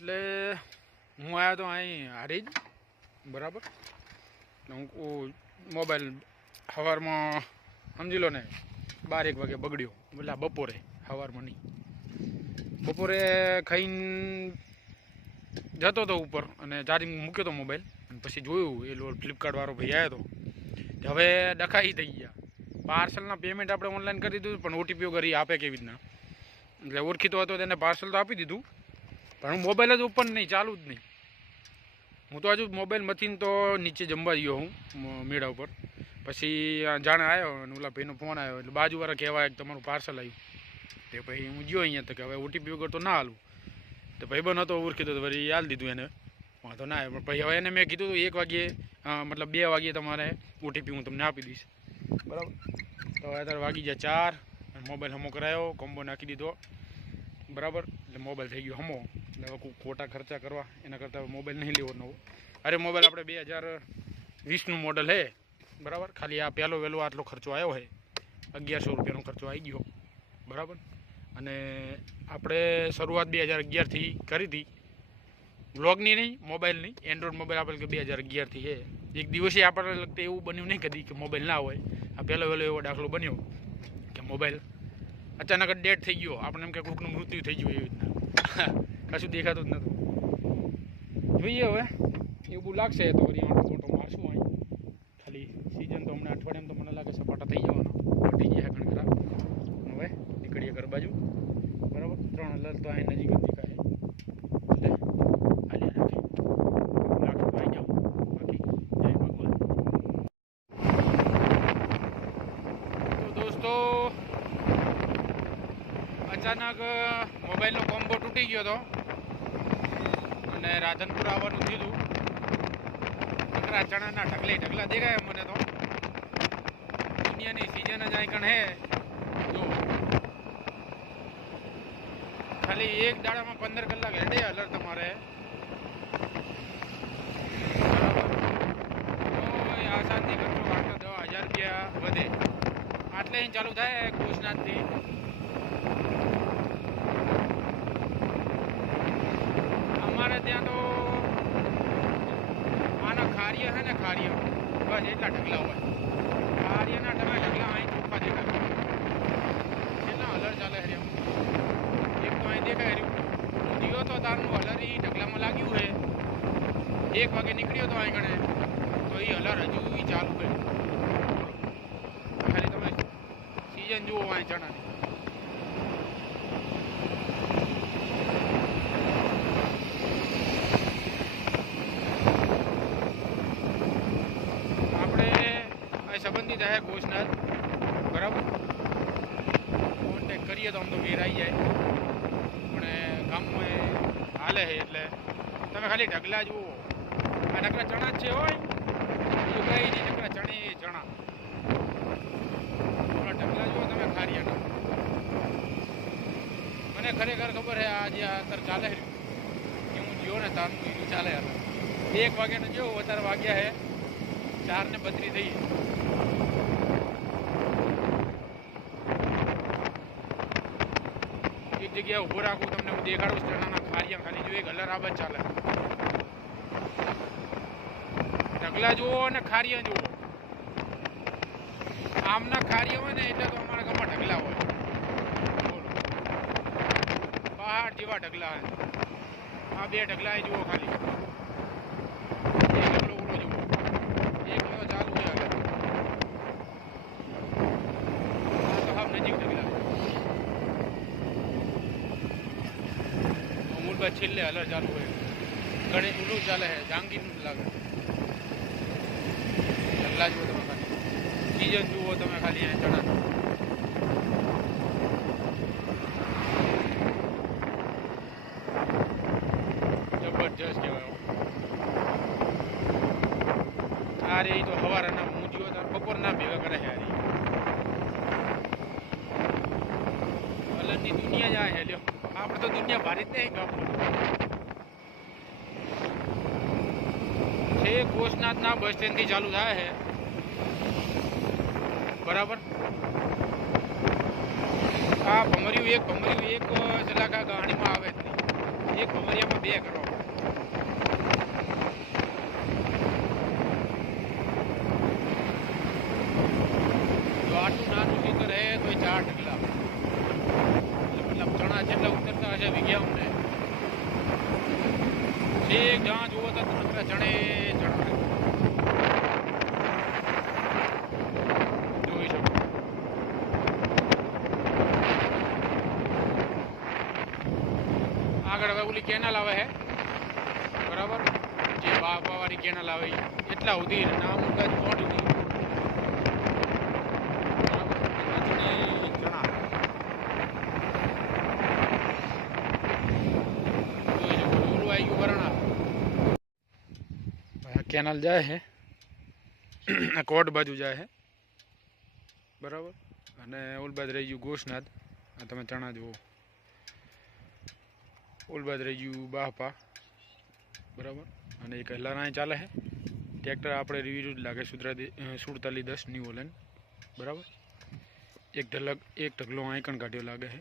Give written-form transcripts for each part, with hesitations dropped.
એટલે હું આવ્યો તો અહીં હારીજ બરાબર. હું મોબાઈલ સવારમાં સમજી લો ને 12-1 વાગે બગડ્યો, એટલે બપોરે, સવારમાં નહીં, બપોરે ખાઈને જતો હતો ઉપર અને ચાર્જિંગ મૂક્યો હતો મોબાઈલ. અને પછી જોયું એ ફ્લિપકાર્ટવાળો ભાઈ આવ્યો હતો, હવે ડખાઈ થઈ ગયા. પાર્સલના પેમેન્ટ આપણે ઓનલાઈન કરી દીધું, પણ ઓટીપીઓ કરી આપે કેવી રીતના, એટલે ઓળખીતો હતો તેને પાર્સલ તો આપી દીધું, પણ હું મોબાઈલ જ ઓપન નહીં, ચાલુ જ નહીં. હું તો હજુ મોબાઈલમાંથી તો નીચે જમવા ગયો હું મેળા ઉપર. પછી જાણે આવ્યો અને ઓલા ભાઈનો ફોન આવ્યો, એટલે બાજુવાળા કહેવાય કે તમારું પાર્સલ આવ્યું. તે પછી હું ગયો અહીંયા તો કે હવે ઓટીપી વગર તો ના હાલું. તો ભાઈબંધ હતો ઓળખીતો તો વળી હાલ દીધું એને, વાંધો ના આવ્યો. પણ પછી હવે એને મેં કીધું હતું 1 વાગ્યે મતલબ 2 વાગ્યે તમારે ઓટીપી હું તમને આપી દઈશ, બરાબર. તો અત્યારે વાગી ગયા 4 અને મોબાઈલ હમો કરાયો, કોમ્બો નાખી દીધો, બરાબર. એટલે મોબાઈલ થઈ ગયો હમો. એટલે હવે કોઈ ખોટા ખર્ચા કરવા એના કરતાં મોબાઈલ નહીં લેવો નવો. અરે મોબાઈલ આપણે 2020નું મોડલ છે, બરાબર. ખાલી આ પહેલો વહેલો આટલો ખર્ચો આવ્યો છે, 1100 રૂપિયાનો ખર્ચો આવી ગયો, બરાબર. અને આપણે શરૂઆત 2011થી કરી હતી, વ્લોગની નહીં, મોબાઈલની. એન્ડ્રોઈડ મોબાઈલ આપણે 2011થી છે. એક દિવસે આપણને લગતું એવું બન્યું નહીં કદી કે મોબાઈલ ના હોય. આ પહેલો વહેલો એવો દાખલો બન્યો કે મોબાઈલ અચાનક જ ડેડ થઈ ગયો. આપણે એમ કે કોઈકનું મૃત્યુ થઈ ગયું એવી રીતના, કશું દેખાતું જ નહોતું. જોઈએ હવે એવું લાગશે તો વળી ઓટો મારશું અહીં. ખાલી સિઝન તો હમણાં અઠવાડિયામાં તો મને લાગે સપાટા થઈ જવાના, પટી ગયા ઘણા ખરા. હવે નીકળીએ ઘર બાજુ, બરાબર. 3 હલર તો અહીં નજીક જ દેખાય, એટલે હાલ્યા રાખે લાગશે ભાઈ જાઉં. બાકી જય ભગવાન. તો દોસ્તો અચાનક મોબાઈલનો કોમ્બો તૂટી ગયો હતો અને રાધનપુર આવવાનું થયું. નકરા ચણાના ઢગલા દેખાય મને તો. દુનિયાની સિઝન જ આઈકણ હે. જો ખાલી એક દાડામાં 15 કલાક હેડે અલર તમારે, બરાબર. આસાનથી ખર્ચો 8-10,000 રૂપિયા વધે. આટલે ચાલુ થાય ઘોષનાથથી. અમારે ત્યાં તો આના ખારીય છે ને, ખારીય બસ એટલા ઢગલા હોય. ખારીયના ઢગલા અહીં ચોખ્ખા દેખાય. કેટલા હલર ચાલે હરિયમ. એક તો અહીં દેખાય રહ્યું. હું જીવો તો તારનું હલર એ ઢગલામાં લાગ્યું છે. 1 વાગે નીકળ્યો તો અહીં ગણે તો એ હલર હજુ એ ચાલુ છે. ખાલી તમે સિઝન જુઓ અહીં ચણાની. સંબંધિત હે ઘોષનાથ, બરાબર. કોન્ટેક કરીએ તો આમ તો વેર આવી જાય, પણ ગામમાં હાલે છે. એટલે તમે ખાલી ઢગલા જુઓ. આ નકરા ચણા જ છે હોય, બીજું કઈ નહીં. નકરા ચણા ઢગલા જુઓ તમે ખારિયાના. મને ખરેખર ખબર છે આ જે અત્યારે ચાલે છે કે હું જીવો ને તારનું એનું ચાલે. હતા 1 વાગ્યાને જેવું અત્યારે વાગ્યા છે 4:32 થઈ. એક જગ્યાએ ઊભો રાખું, તમને હું દેખાડું ચણાના ખારિયા. ખાલી જો એક હલર આબ જ ચાલે. ઢગલા જુઓ અને ખારિયા જુઓ. આમના ખારિયા હોય ને એટલે તો અમારા ગામમાં ઢગલા હોય. બોલો, પહાડ જેવા ઢગલા હોય. આ 2 ઢગલા એ જુઓ ખાલી. એક ઢગલો ઉડો જુઓ, એક તો ચાલુ છે આગળ. આ તો હાવ નજીક ઢગલા. બસ છેલ્લે હલર ચાલુ હોય. ઘણી ઊંડું ચાલે છે, જાંગીરનું લાગે. ઢગલા જુઓ તમે ખાલી. સિઝન જુઓ તમે ખાલી અહીંયા ચણા. જબરજસ્ત કહેવાય. આ રે તો સવારના હું જીવો તો બપોરના ભેગા કરે છે. હલરની દુનિયા જાય છે. લ્યો આપણે તો દુનિયા ભારી જ નહીં ગામ છે. ઘોષનાથના બસ સ્ટેન્ડથી ચાલુ થાય છે, બરાબર. આ ભમર્યું એક સલાકા ગાણીમાં આવે જ નહીં. એક ભમરિયામાં 2 બે કરવા પડે. જો આટલું નાનું ખેતર હે તો 4 ઢગલા, મતલબ ચણા જેટલા ઉતરતા હશે વીઘા અમને. એક જ્યાં જુઓ તો ચણે ચણા જોઈ શકો. આગળ હવે ઓલી કેનાલ આવે છે બરાબર, જે બાપાવાળી કેનાલ આવે એટલા સુધી નામ ઉગાજ મોઢું નહીં કેનાલ જાય છે આ કોટ બાજુ જાય છે બરાબર, અને ઓલ બાદ રહી ગયું ગોશનાથ. આ તમે ચણા જુઓ. ઓલ બાદ રહી ગયું બાપા બરાબર, અને એક લરાય ચાલે છે ટ્રેક્ટર આપણે રિવ્યુ જ લાગે 4710 ન્યૂ હોલેન્ડ બરાબર. એક ઢગલો આંકણ કાઢ્યો લાગે છે,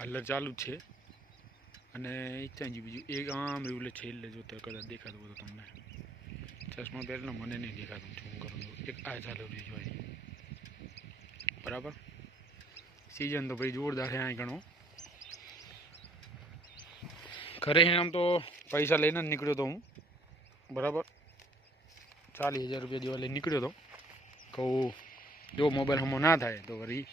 હલર ચાલુ જ છે. અને ત્યાં બીજું એક આમ રેવલે છેલ્લે જો તો કદાચ દેખાતું હોય તો તમને, ચશ્મા પહેરીને મને નહીં દેખાતું શું કરું. એક આ ચાલુ રહી જોઈએ બરાબર. સિઝન તો ભાઈ જોરદાર છે અહીં ઘણો. ઘરે આમ તો પૈસા લઈને જ નીકળ્યો હતો હું બરાબર, 40,000 રૂપિયા જેવા લઈને નીકળ્યો હતો. કહું જો મોબાઈલ હમો ના થાય તો વળી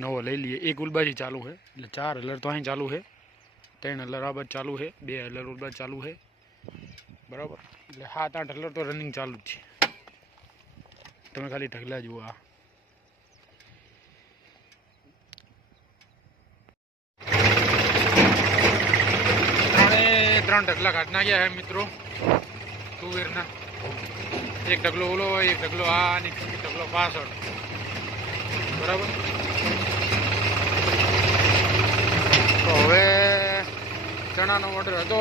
નવો લઈ લઈએ. એક ઉલબાજી ચાલુ છે એટલે 4 હલર તો અહીં ચાલુ છે, 3 હલર આ બાદ ચાલુ છે, 2 હલર ઉલબાજ ચાલુ છે બરાબર. એટલે 7-8 હલર તો રનિંગ ચાલુ જ છે. તમે ખાલી ઢગલા જુઓ. આ 3 ઢગલા કાઢ નાખ્યા છે મિત્રો તુવેરના. એક ઢગલો ઓલો હોય, એક ઢગલો આ અને એક ઢગલો પાછળ બરાબર. તો હવે ચણાનો ઓર્ડર હતો,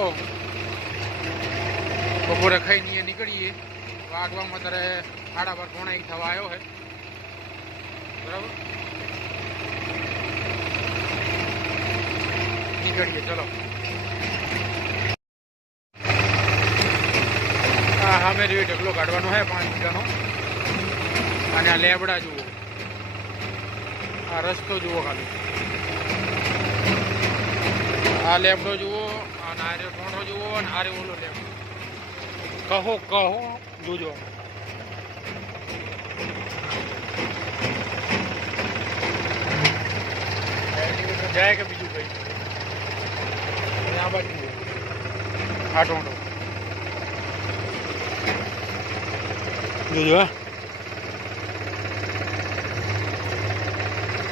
બપોરે ખાઈને નીકળીએ. વાગવામાં ત્યારે 12:30 થવા આવ્યો છે બરાબર. નીકળીએ ચલો. હા સામે જેવી ઢગલો કાઢવાનો છે 5 વીઘાનો. અને આ લેબડા જુઓ, આ રસ્તો જુઓ ખાલી. આ લેબડો જુઓ, અને આરે ટોંડો જુઓ, અને આરે ઓલો લેબડો. કહો જોજો. જાય કે બીજું કઈ આ બાજુ આ ટોંડો જોજો.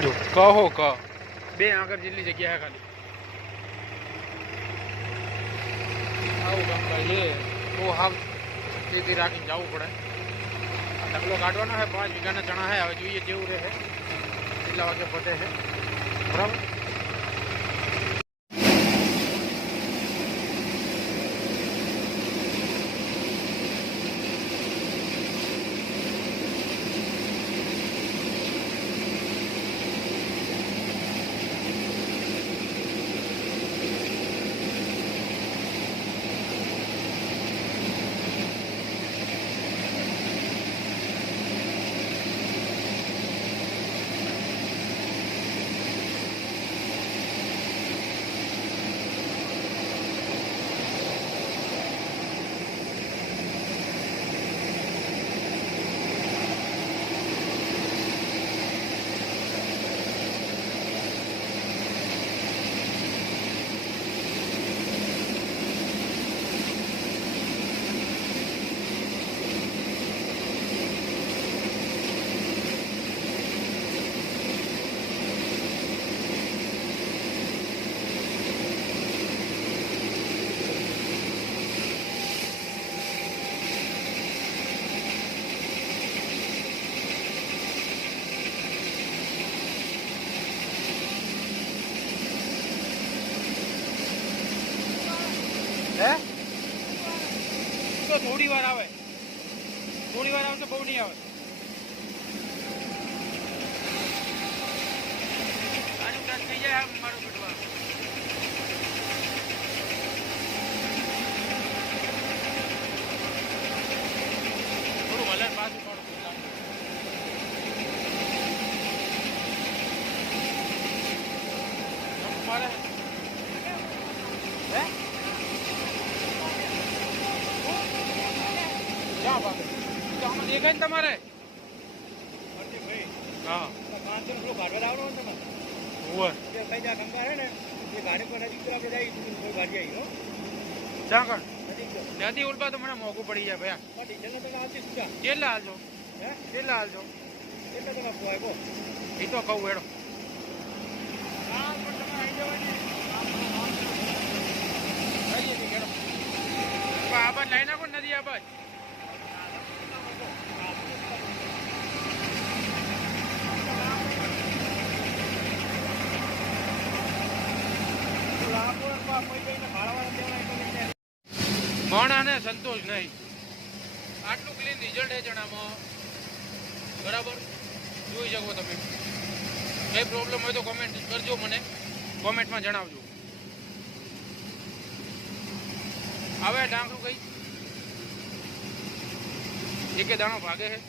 જો કહો બે આગળ જેટલી જગ્યા છે ખાલી. આવું કામકાજ છે તો હાવ તેથી રાખીને જવું પડે. આ ઢગલો કાઢવાનો છે, 5 વીઘાના ચણા છે. હવે જોઈએ કેવું રહે, કેટલા વાગે પતે છે બરાબર. હે તો થોડી વાર આવે તો બહુ નહીં આવે. આજુ કાચ થઈ જાય મારું ઘટવા. હાલે હે ક્યાં ભાગે તો આમાં દેખાય ને તમારે હા ઓવર ક્યાં કર નદી ઉલપા તો મને મોંઘું પડી જાય ભયા કેટલા હાલજો કેટલા હાલજો એ તો કહું હેડો આ બાદ લાઈ નાખો નદી આ બાદ માણાને સંતોષ નહીં આટલું ક્લીન રિઝલ્ટ એ જણામાં બરાબર જોઈ શકો તમે કઈ પ્રોબ્લેમ હોય તો કોમેન્ટ કરજો મને કોમેન્ટમાં જણાવજો હવે ડાંગરું કઈ એકે દાણો ભાગે છે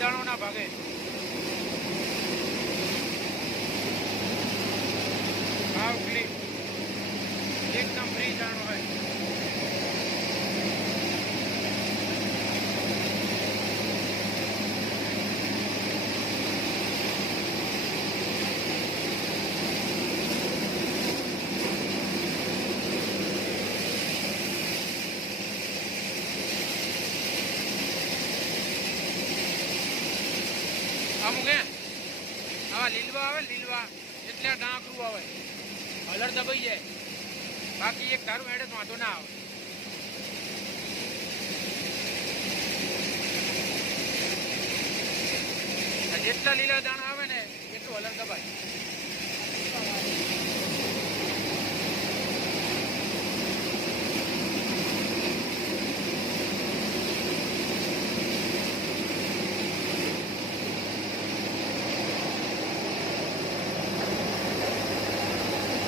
દાણો ના ભાગે ભાવ ક્લીન એકદમ ફ્રી દાણો હોય અમુક આવા લીલવા આવે લીલવા એટલે ડાંકરું આવે હલર દબાઈ જાય બાકી એક તારું હેડે તો વાંધો ના આવે જેટલા લીલા દાણા આવે ને એટલું હલર દબાય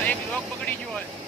એક લોક પકડી ગયો હોય